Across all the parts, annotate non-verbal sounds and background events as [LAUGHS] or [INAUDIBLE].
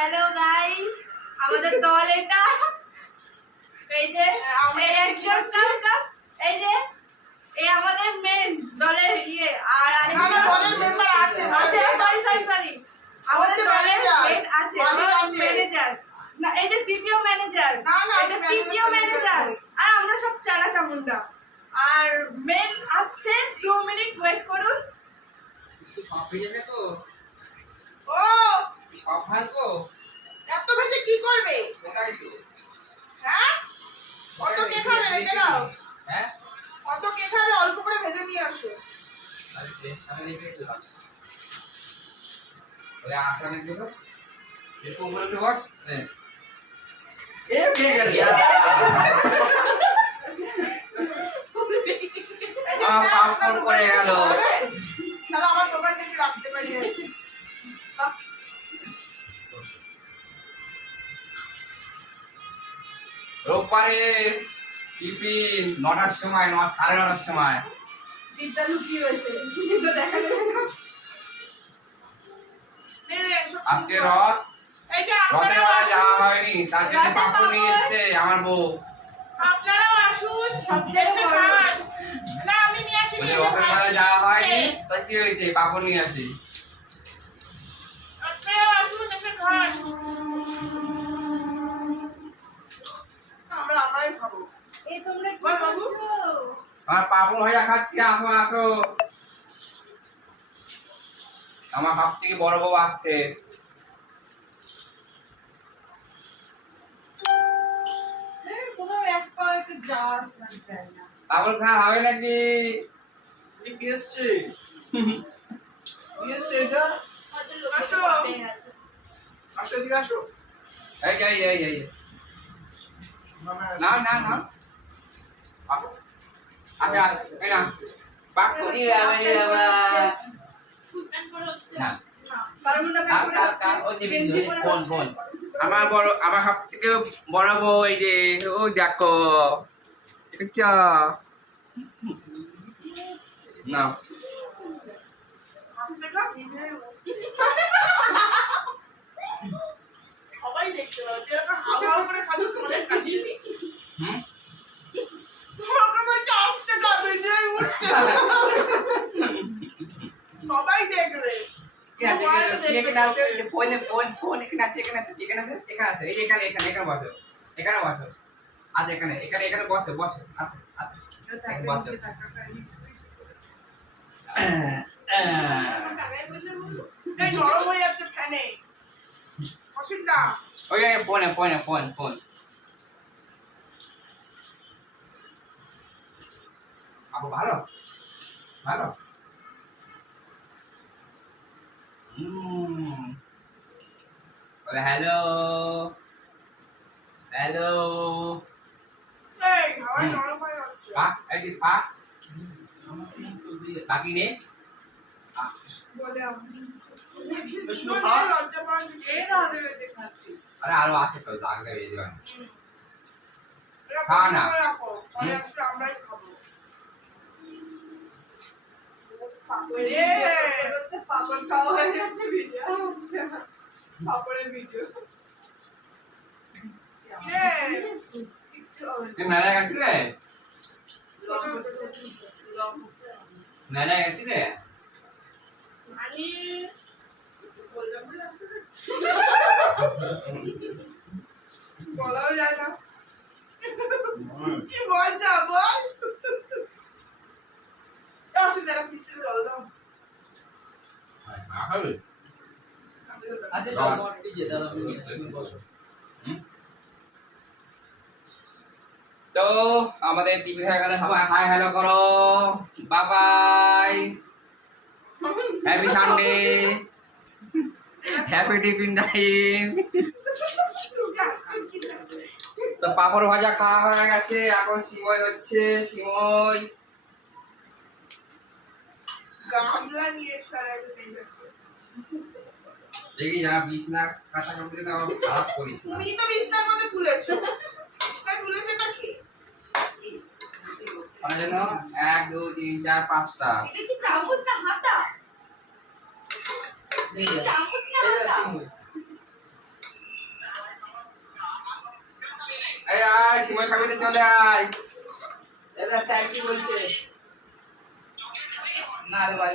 Hello guys আমাদের দল এটা। এই যে একজন এই যে এই আমাদের মেন দলের ইয়ে আর না, না, দলের member আছে, আছে সরি সরি সরি আমাদের দলের হেড আছে ম্যানেজার না এই যে তৃতীয় ম্যানেজার না, না, এটা তৃতীয় ম্যানেজার আর আমরা সব চালা চামুন্ডা আর মেন আসছে দু মিনিট ওয়েট করুন। ও সব ভাজবো? এত ভেজে কি করবে? ওটাই তো। হ্যাঁ? কত কে খাবে? রেখে দাও। হ্যাঁ? কত কে খাবে? অল্প করে ভেজে নিয়ে আসো। আরে আমি রেখে দিলাম ওই আসামে দিল এরকম করে তো বস। হ্যাঁ। এ পেয়ে গেল। [LAUGHS] রোববারে টিফিন নটার সময় নটা সাড়ে নটার সময়। লুকিয়ে দেখা যাবে না। নে, নে, আজকে রথ রথের বেলা যাওয়া হয়নি তার জন্য পাপড় নিয়ে। এসছে আমার বউ। আপনারাও আসুন। সব বড়। খান না আমি নিয়ে আসি নিয়ে রথের। বেলা যাওয়া হয়নি তাই কি হয়েছে? পাপড় নিয়ে আসি। আপনারাও আসুন এসে খান আমরা আমরাই খাব এই তোমরা কি করছ? আমার পাপড় ভাজা খাচ্ছি আসো আসো আমার হাত থেকে বড় বউ আসছে এই কোথাও এক পা একটু যাওয়ার যায় না পাপড় খাওয়া হবে নাকি কি এসছে? কি এসছে এটা? আসো। আসো এদিকে আসো। এই এই এই এই না না না এই না পাক করি আমি ফোন আমার বড় আমার সব থেকে বড় বউ এই যে ও দেখো। এটা না। সবাই দেখতে পাবে ফোনে ফোন ফোন এখানে আছে এখানে আছে এখানে আছে এখানে আছে এই যে এখানে এখানে এখানে বসো এখানে বসো আজ এখানে এখানে এখানে বসো বসো ওই ফোনে ফোনে ফোন ফোন। আপু ভালো? ভালো? হুম হ্যালো হ্যালো হয়ে রয়েছে খাচ্ছি। আরে আরও আছে তো লাগবে এই জীবন খা না। আমরাই খাব পাপড়। করতে পাপড় খাওয়া হয়ে যাচ্ছে ভিডিও মেলায় গেছি রে মেলায় গেছি মানে। বলাও যায় না। কি মজা বল অসুবিধা না ফিসে জল দাও মা খাবে আমি তো। আচ্ছা? তো আমাদের টিভি হয়ে গেলে সবাই হাই হ্যালো করো Babai happy Sunday happy tiffin time? তো পাপড় ভাজা খাওয়া হয়ে গেছে এখন সিমই হচ্ছে সিমই গামলা নিয়ে স্যার দেখি কাঁচা খারাপ করিস তুমি তো মধ্যে এক তিন চার পাঁচটা। এটা কি চামচ না হাতা? চামচ না হাতা? আয় সময় খাবিতে চলে আয়। এটা স্যার কি বলছে? না রে ভাই।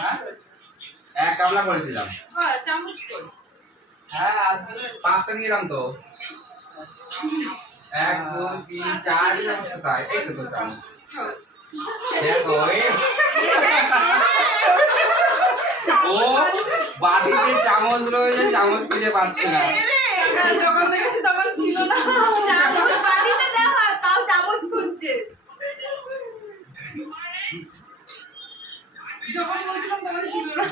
হ্যাঁ? এক গামলা করেছিলাম। হ্যাঁ? হ্যাঁ পাঁচটা তো। এক দুই তিন চার কোথায় এই তো চামচ দেখো ও চামচ রয়েছে চামচ খুঁজে পাচ্ছে না। যখন দেখেছি তখন ছিল না চামচ বাটিতে দেখা, তাও চামচ খুঁজছে। যখন বলছিলাম ছিল না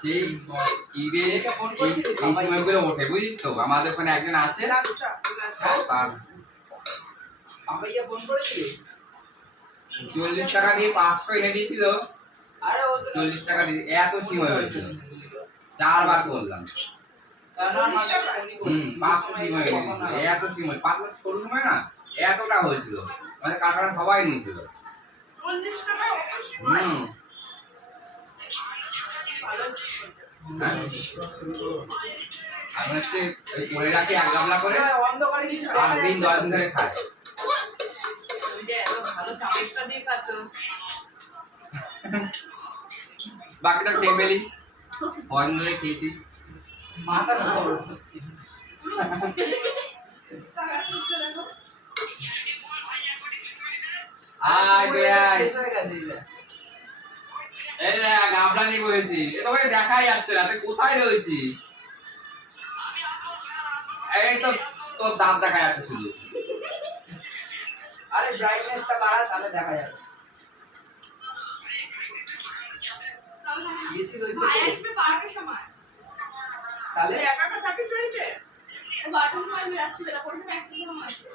সেই ঈদে এই এই সময়গুলো ওঠে বুঝিস তো? আমাদের ওখানে একজন আছে। তার আমাকে ফোন করেছিলি? চল্লিশ টাকা দিয়ে পাঁচশো এনে দিয়েছিল। আরে ও তো চল্লিশ টাকা দিয়ে এত সিময় হয়েছিল চারবার করলাম পাঁচশো সিময় এত সিময় না? এতটা হয়েছিল। মানে কাকারা সবাই নিয়েছিল। আমি হচ্ছে ওই করে রাখি এক গামলা করে। অন্ধকারে দিন দশ দিন ধরে খাই। বাকিটা খেয়ে ফেলি। কদিন ধরে খেয়েছি মাথা কাকা খুঁজতে দেখো। আয় রে আয় শেষ গেছে এই যে। এই রে গামলা নিয়ে বসেছি এ তোকে দেখাই যাচ্ছে না তুই কোথায় রয়েছি এই তো তোর দাঁত দেখা যাচ্ছে শুধু। আরে ব্রাইটনেসটা বাড়া তাহলে দেখা যাবে। তাহলে? থাকিস বাড়িতে? সময় আসবে রাত্রিবেলা একটার আসবে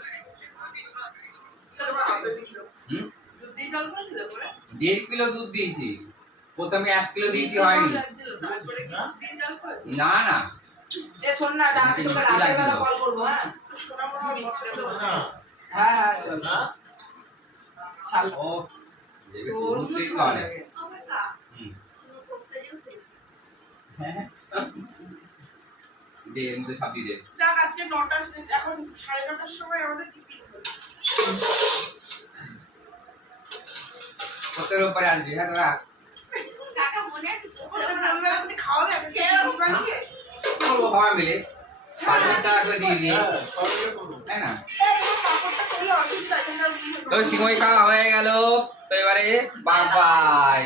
হুম দুধ দিয়ে জল করেছিল পরে দেড় কিলো দুধ দিয়েছি। প্রথমে এক কিলো দিয়েছি হয়নি। না? না। শোন না আমি তোকে রাতের কল করব হ্যাঁ? হ্যাঁ হ্যাঁ ছাল ও তোর দে এর মধ্যে সব দিয়ে দে। যাক আজকে নটা এখন সাড়ে নটার সময় আমাদের টিফিন হলো। কতের উপরে আনবি হ্যাঁ কাকা মনে আছে করব মিলে? পাঁচ হাজার টাকা করে দিয়ে দিই। হ্যাঁ। তাই না? তো সিমই খাওয়া হয়ে গেল। তো এবারে বাই বাই